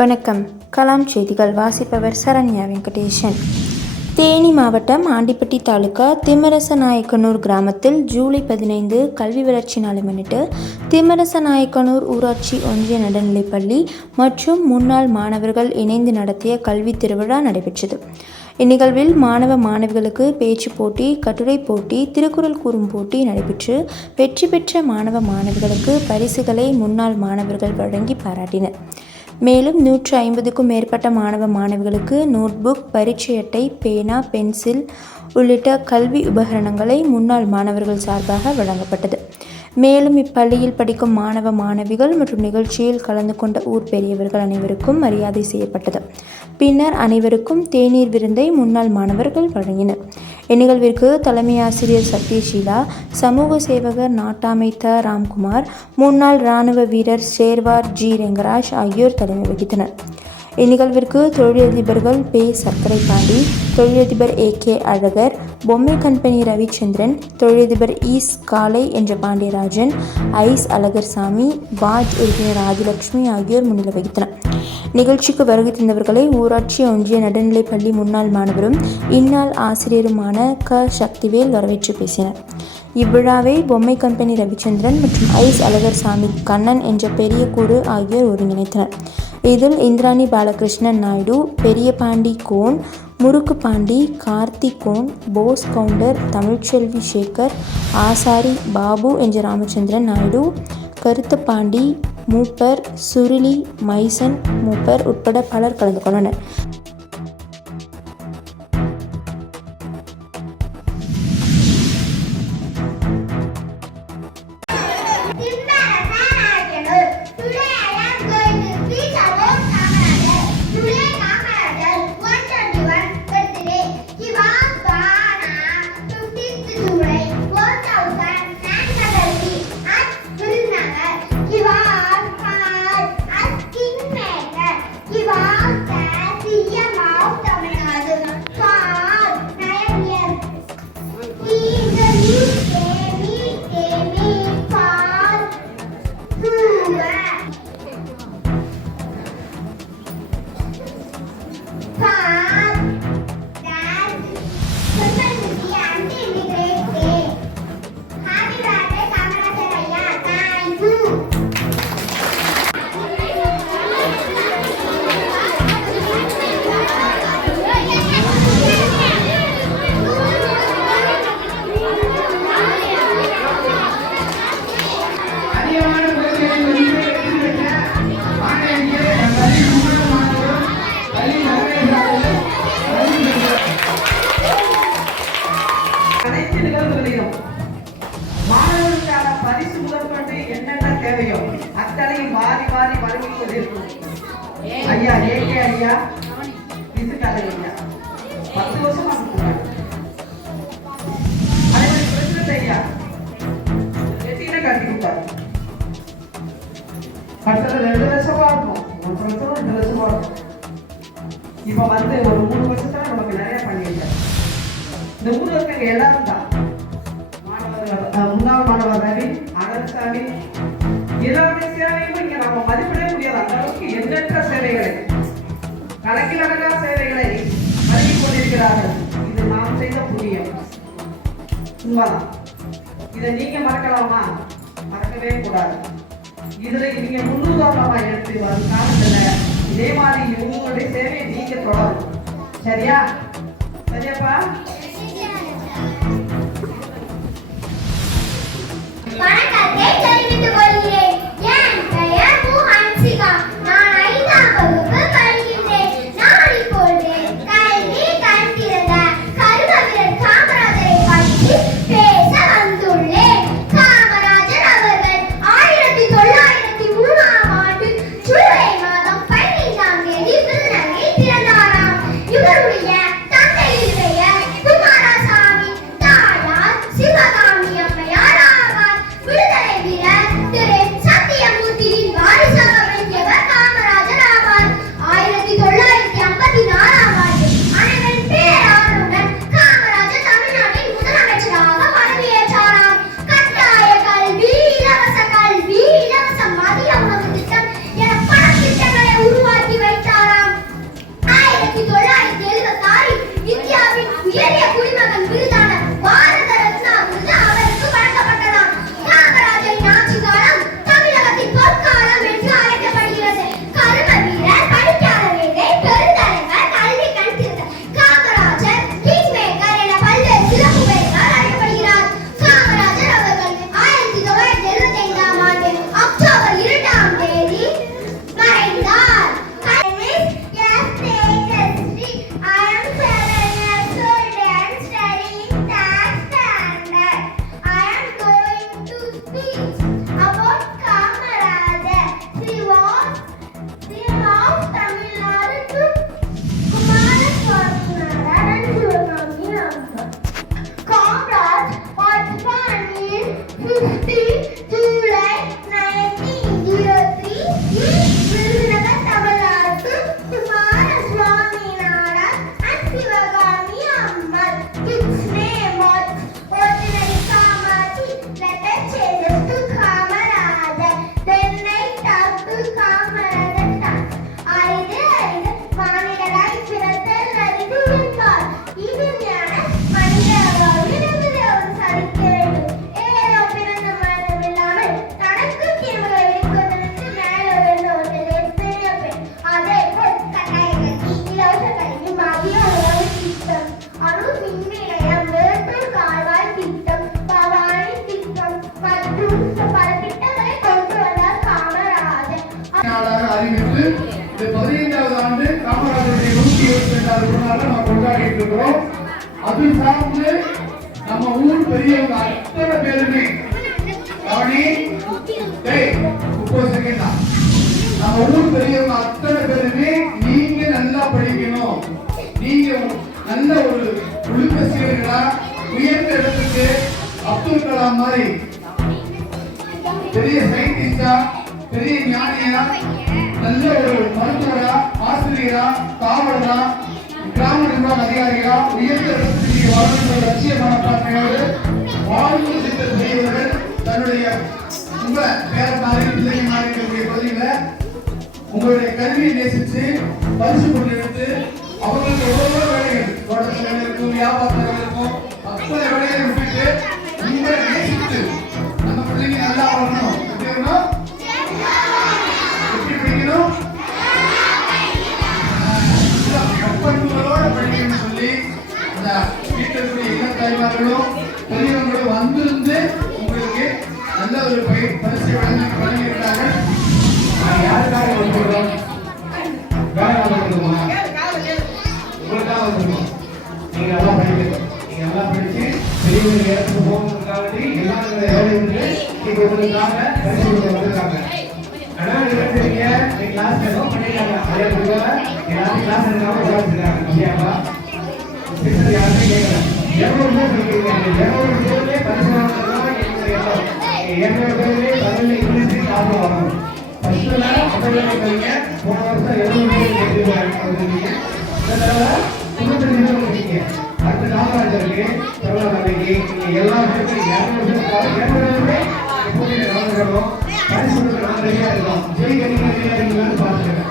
வணக்கம். கலாம் செய்திகள் வாசிப்பவர் சரண்யா வெங்கடேசன். தேனி மாவட்டம் ஆண்டிப்பட்டி தாலுகா திம்மரசநாயக்கனூர் கிராமத்தில் ஜூலை 15 கல்வி வளர்ச்சி நாளை முன்னிட்டு திம்மரசநாயக்கனூர் ஊராட்சி ஒன்றிய நடுநிலைப்பள்ளி மற்றும் முன்னாள் மாணவர்கள் இணைந்து நடத்திய கல்வி திருவிழா நடைபெற்றது. இந்நிகழ்வில் மாணவ மாணவிகளுக்கு பேச்சு போட்டி, கட்டுரை போட்டி, திருக்குறள் கூறும் போட்டி நடைபெற்று வெற்றி பெற்ற மாணவ மாணவிகளுக்கு பரிசுகளை முன்னாள் மாணவர்கள் வழங்கி பாராட்டினர். மேலும் 150க்கும் மேற்பட்ட மாணவ மாணவிகளுக்கு நோட்புக், பரீட்சை அட்டை, பேனா, பென்சில் உள்ளிட்ட கல்வி உபகரணங்களை முன்னாள் மாணவர்கள் சார்பாக வழங்கப்பட்டது. மேலும் இப்பள்ளியில் படிக்கும் மாணவ மாணவிகள் மற்றும் நிகழ்ச்சியில் கலந்து கொண்ட ஊர் பெரியவர்கள் அனைவருக்கும் மரியாதை செய்யப்பட்டது. பின்னர் அனைவருக்கும் தேநீர் விருந்தை முன்னாள் மாணவர்கள் வழங்கினர். இந்நிகழ்விற்கு தலைமை ஆசிரியர் சத்யஷீலா, சமூக சேவகர் நாட்டாமை த. ராம்குமார், முன்னாள் இராணுவ வீரர் சேர்வார் ஜி. ரெங்கராஜ் ஆகியோர் தலைமை வகித்தனர். இந்நிகழ்விற்கு தொழிலதிபர்கள் பே. சர்க்கரை பாண்டி, தொழிலதிபர் A.K. அழகர், பொம்மை கம்பெனி ரவிச்சந்திரன், தொழிலதிபர் ஈஸ் காலை என்ற பாண்டியராஜன், ஐஸ் அழகர்சாமி, வார்டு உறுப்பினர் ஆதிலட்சுமி ஆகியோர் முன்னிலை வகித்தனர். நிகழ்ச்சிக்கு வருகை தந்தவர்களை ஊராட்சி ஒன்றிய நடுநிலைப்பள்ளி முன்னாள் மாணவரும் இந்நாள் ஆசிரியருமான க. சக்திவேல் வரவேற்று பேசினர். இவ்விழாவை பொம்மை கம்பெனி ரவிச்சந்திரன் மற்றும் ஐஸ் அழகர்சாமி கண்ணன் என்ற பெரிய கூறு ஆகியோர் ஒருங்கிணைத்தனர். இதில் இந்திராணி பாலகிருஷ்ணன் நாயுடு, பெரிய பாண்டி கோன், முறுக்கு பாண்டி, கார்த்தி கோன், போஸ் கவுண்டர், தமிழ்ச்செல்வி சேகர், ஆசாரி பாபு என்ற ராமச்சந்திரன் நாயுடு, கருத்து பாண்டி மூப்பர், சுருளி மைசன் மூப்பர் உட்பட பலர் கலந்து கொண்டனர். மாணவர்களுக்கான பரிசு முதற்கொண்டு என்னென்ன தேவையோ அத்தனையும் வாரி வாரி வழங்கி கொண்டிருக்கும் ஐயா A.K. ஐயா, பிசுக்கலை ஐயா 10 வருஷமா அதே மாதிரி பிரசிடண்ட் ஐயா வெற்றியில கட்டி கொடுத்தாரு. கட்டத்தில் 2 லட்சமா இருக்கும், 1 லட்சம் 2 லட்சமா இருக்கும். இப்ப வந்து ஒரு 3 வருஷத்துல நமக்கு நிறைய பண்ணியிருக்காரு. இந்த ஊர்ல இருக்க எல்லாரும் தான் முன்னாள் மாணவர் ரவி, அழகர்சாமி, எல்லாருடைய சேவையும் இங்க நம்ம மதிப்பிடவே முடியாது. அந்த அளவுக்கு எண்ணற்ற சேவைகளை, கணக்கிலடங்கா சேவைகளை வழங்கி கொண்டிருக்கிறார்கள். இது நாம் செய்த புண்ணியம், உண்மைதான். இதை நீங்க மறக்கலாமா? மறக்கவே கூடாது. இதுல நீங்க முன்னுதாரணமா எடுத்து வரும் காலத்துல இதே மாதிரி உங்களுடைய சேவையை நீங்க தொடரும். சரியா? சரியாப்பா? வணக்கத்தை தெரிவித்துக் கொள்கிறேன். என் பெயர் ஹன்சிகா. நான் 5ஆம் வகுப்பு படிக்கின்றேன். நான் இப்பொழுது கல்வி கண் திறந்த கருமவீரர் காமராஜரை பற்றி பேச வந்துள்ளேன். காமராஜர் அவர்கள் 1903ஆம் ஆண்டு ஜூலை மாதம் 15ஆம் தேதி திருநங்கையில் பிறந்தாராம். இவருடைய தந்தையின் பெயர் நம்ம கொண்டாடிட்டு இருக்கிறோம். அது சார்ந்து நம்ம ஊர் பெரியவங்க அத்தனை பேருமே நம்ம ஊர் பெரியவங்க அத்தனை பேருமே நீங்க நல்லா படிக்கணும், நீங்க நல்ல ஒரு ஒழுக்க சீரர்களா உயர்ந்த இடத்துக்கு அப்துல் கலாம் மாதிரி பெரிய சயின்டிஸ்டா பெரிய ஞானியா நல்ல ஒரு மருத்துவரா ஆசிரியரா காவலரா கிராம நிர்வாக அதிகாரிகளா உயர்ந்த இடத்துக்கு நீங்க வரணுன்ற லட்சியமான பிரார்த்தனையோடு வாழ்வு திட்டம் செய்வர்கள் தன்னுடைய உங்க பேர மாதிரி பிள்ளைங்க மாதிரி இருக்கக்கூடிய பகுதியில உங்களுடைய கல்வியை நேசிச்சு பரிசு கொண்டு எடுத்து அவங்களுக்கு ஒவ்வொரு வேலைகள் தோட்டத்தில் இருக்கும் வியாபாரத்தில் இருக்கும் அத்தனை வேலைகளை விட்டுட்டு உங்களை நேசித்து நம்ம பிள்ளைங்க நல்லா வரணும். எப்படி இருக்கணும்? எப்படி படிக்கணும்? கற்பன்புகளோட படிக்கணும்னு சொல்லி அந்த வீட்டில் இருக்கக்கூடிய இளம் தாய்மார்களும் பெரியவங்களும் வந்திருந்து உங்களுக்கு நல்ல ஒரு பரிசை வழங்கியிருக்காங்க. யாருக்காக வந்துடுறோம்? வேலை வந்துடுமா? உங்களுக்காக வந்துடுவோம். நீங்க நல்லா படிக்கணும். நீங்க நல்லா படிச்சு பெரியவங்க இடத்துக்கு போகிறதுக்காக எல்லாரும் வேலை வந்து நீங்க உங்களுக்காக பரிசு கொடுக்க வந்திருக்காங்க. ஆனால் நினைக்கிறீங்க நீங்க கிளாஸ் எதுவும் பண்ணிருக்காங்க. அதே போல எல்லாரும் கிளாஸ் எடுக்காம உட்காந்துருக்காங்க. அப்படியாப்பா? சிஸ்டர் யாருமே கேட்கல. 200 பேர் படிக்கிறீங்க. 200 பேருமே பரிசு வாங்கினா என்னுடைய 200 பேருமே தமிழ்ல இங்கிலீஷ் காப்பி வாங்கணும். ஃபர்ஸ்ட்ல அட்டவணைங்க போன வருஷம் 200 பேர் கேட்டுருக்கீங்க. இந்த தடவை 95 பேர் இருக்கீங்க. அடுத்த காமராஜருக்கு திருவண்ணாமலைக்கு நீங்க எல்லா பேருக்கும் 200 பேருமே எப்போதுமே கலந்துக்கிறோம். பரிசு கொடுக்க ரெடியா இருக்கோம். ஜெய் கணிதம் பார்த்துக்கிறேன்.